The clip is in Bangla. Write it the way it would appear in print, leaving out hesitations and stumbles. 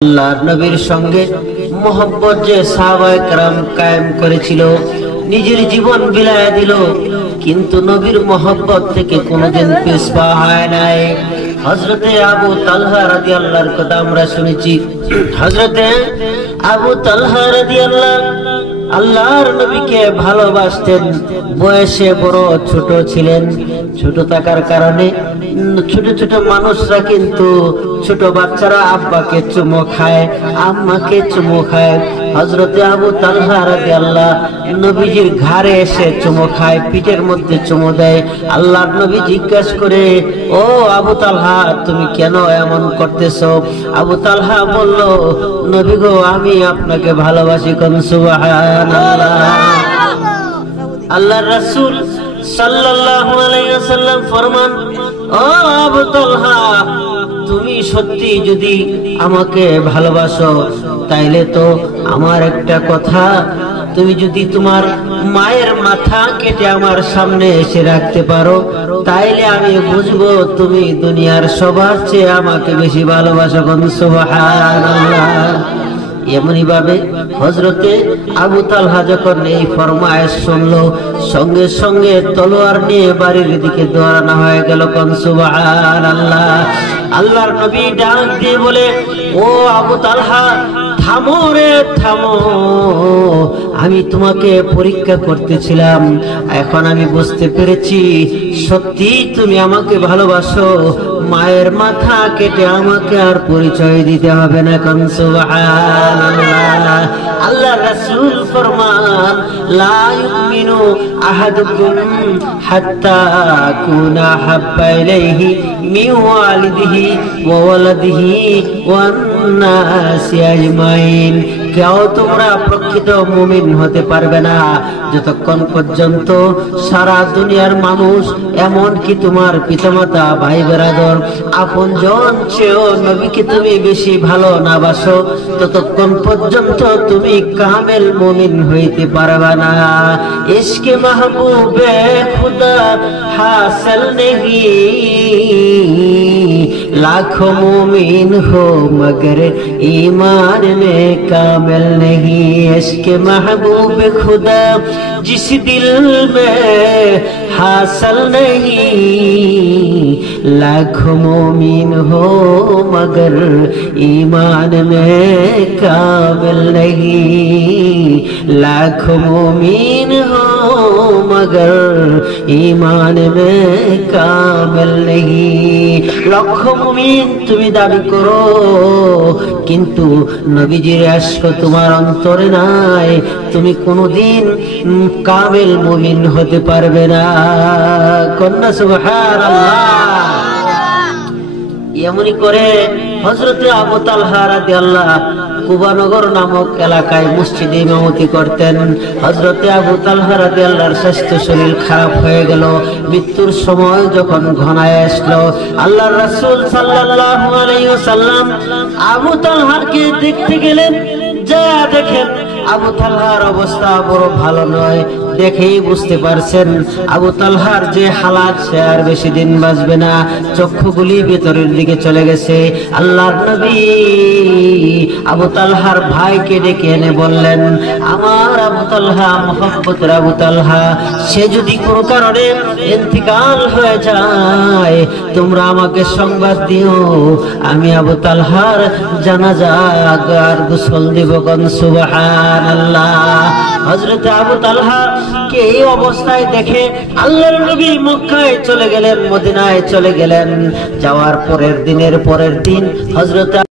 আল্লাহর নবীর সঙ্গে মোহব্বত যে সাহাবায়ে কেরাম কায়েম করেছিল, নিজের জীবন বিলায় দিল, কিন্তু নবীর মোহব্বত থেকে কোনোদিন পিছপা হয় নাই। হযরতে আবু তালহা রাদিয়াল্লাহর কথা আমরা শুনেছি। হযরতে আবু তালহা রাদিয়াল্লাহু আল্লাহর নবীকে ভালোবাসতেন। বয়সে বড় ছোট ছিলেন। ছোট থাকার কারণে ছোট ছোট মানুষরা কিন্তু ছোট বাচ্চারা আব্বাকে চুমো খায়, আম্মাকে চুমো খায়। হযরতে আবু তালহা রাদিয়াল্লাহু নবীজির ঘাড়ে এসে চুমো খায়, পিঠের মধ্যে চুমো দেয়। আল্লাহর নবী জিজ্ঞাসা করে, ও আবু তালহা, তুমি কেন এমন করতেছো? আবু তালহা বলল, নবী গো, আমি আপনাকে ভালোবাসি। কোন সুবহানাল্লাহ। আল্লাহর রাসূল সাল্লাল্লাহু আলাইহি ওয়াসাল্লাম ফরমান, ও আবু তালহা, তুমি সত্যি যদি আমাকে ভালোবাসো, তাইলে তো আমার একটা কথা, তুমি যদি তোমার মায়ের মাথা কেটে আমার সামনে এসে রাখতে পারো, তাইলে আমি বুঝবো তুমি দুনিয়ার সবার চেয়ে আমাকে বেশি ভালোবাসো। কোন সুবহানাল্লাহ। এমনি ভাবে হযরতে আবু তালহা যখন এই ফরমায়েশ শুনলো, সঙ্গে সঙ্গে তলোয়ার নিয়ে বাড়ির দিকে দৌড়ানো হয়ে গেল। কোন সুবহানাল্লাহ। আল্লাহর নবী ডাক দিয়ে বলে, ও আবু তালহা, থামো রে থামো, আমি তোমাকে পরীক্ষা করতেছিলাম, এখন আমি বুঝতে পেরেছি সত্যি তুমি আমাকে ভালোবাসো। মায়ের মাথা কেটে আমাকে আর পরিচয় দিতে হবে না। কোন সুবহানাল্লাহ। আল্লাহর রাসূল ফরমান, লা ইউমিনু আহাদুকুম হাত্তা কুনা হাব্বা ইলাইহি মিন ওয়ালিদিহি ওয়া ওয়ালাদিহি ওয়ান নাসি আজমাইন। কেউ তোমরা প্রকৃত মুমিন হতে পারবে না যতক্ষণ পর্যন্ত সারা দুনিয়ার মানুষ, এমন কি তোমার পিতামাতা, ভাই বেরাদর, আপনজন চেয়েও নবীকে তুমি বেশি ভালো না বাসো, ততক্ষণ পর্যন্ত তুমি কামেল মুমিন হইতে পারবে না। ইশকে মাহবুবে খুদা হাসিল নেহি, लाखों मुमीन हो मगर ईमान में कामिल नहीं। इश्क महबूब खुदा जिस दिल में हासिल नहीं, लाखों मुमीन हो मगर ईमान में कामिल नहीं। लाखों मुमीन हो मगर ईमान में कामिल नहीं। লক্ষ মুমিন তুমি দাবি করো, কিন্তু নবীজির ইশক তোমার অন্তরে নাই, তুমি কোনদিন কামেল মুমিন হতে পারবে না। কন্যা সুবহানাল্লাহ। এমনি করে হযরতে আবু তালহা রাদিয়াল্লাহু কুবানগর নামক এলাকায় মসজিদে ইমামতি করতেন। হযরতে আবু তালহা রাদিয়াল্লাহর স্বাস্থ্য শরীর খারাপ হয়ে গেল। মৃত্যুর সময় যখন ঘনায় আসলো, আল্লাহর রাসূল সাল্লাল্লাহু আলাইহি ওয়াসাল্লাম আবু তালহাকে দেখতে গেলেন। যা দেখেন আবু তালহার অবস্থা বড় ভালো নয়। দেখেই বুঝতে পারছেন আবু তালহার যে হালাত, সে আর বেশি দিন বাঁচবে না। চক্ষুগুলি ভেতরের দিকে চলে গেছে। আল্লাহর নবী আবু তালহার ভাইকে ডেকে এনে বললেন, আমার আবু তালহা, মুহাব্বতের আবু তালহা, সে যদি কোনো কারণে ইন্তিকাল হয়ে যায়, তোমরা আমাকে সংবাদ দিও, আমি আবু তালহার জানাজা আর গোসল দিব। কোন সুবহানাল্লাহ। হযরতে আবু তালহা কে এই অবস্থায় দেখে আল্লাহর নবী মক্কায় চলে গেলেন, মদিনায় চলে গেলেন। যাওয়ার পরের দিন হযরত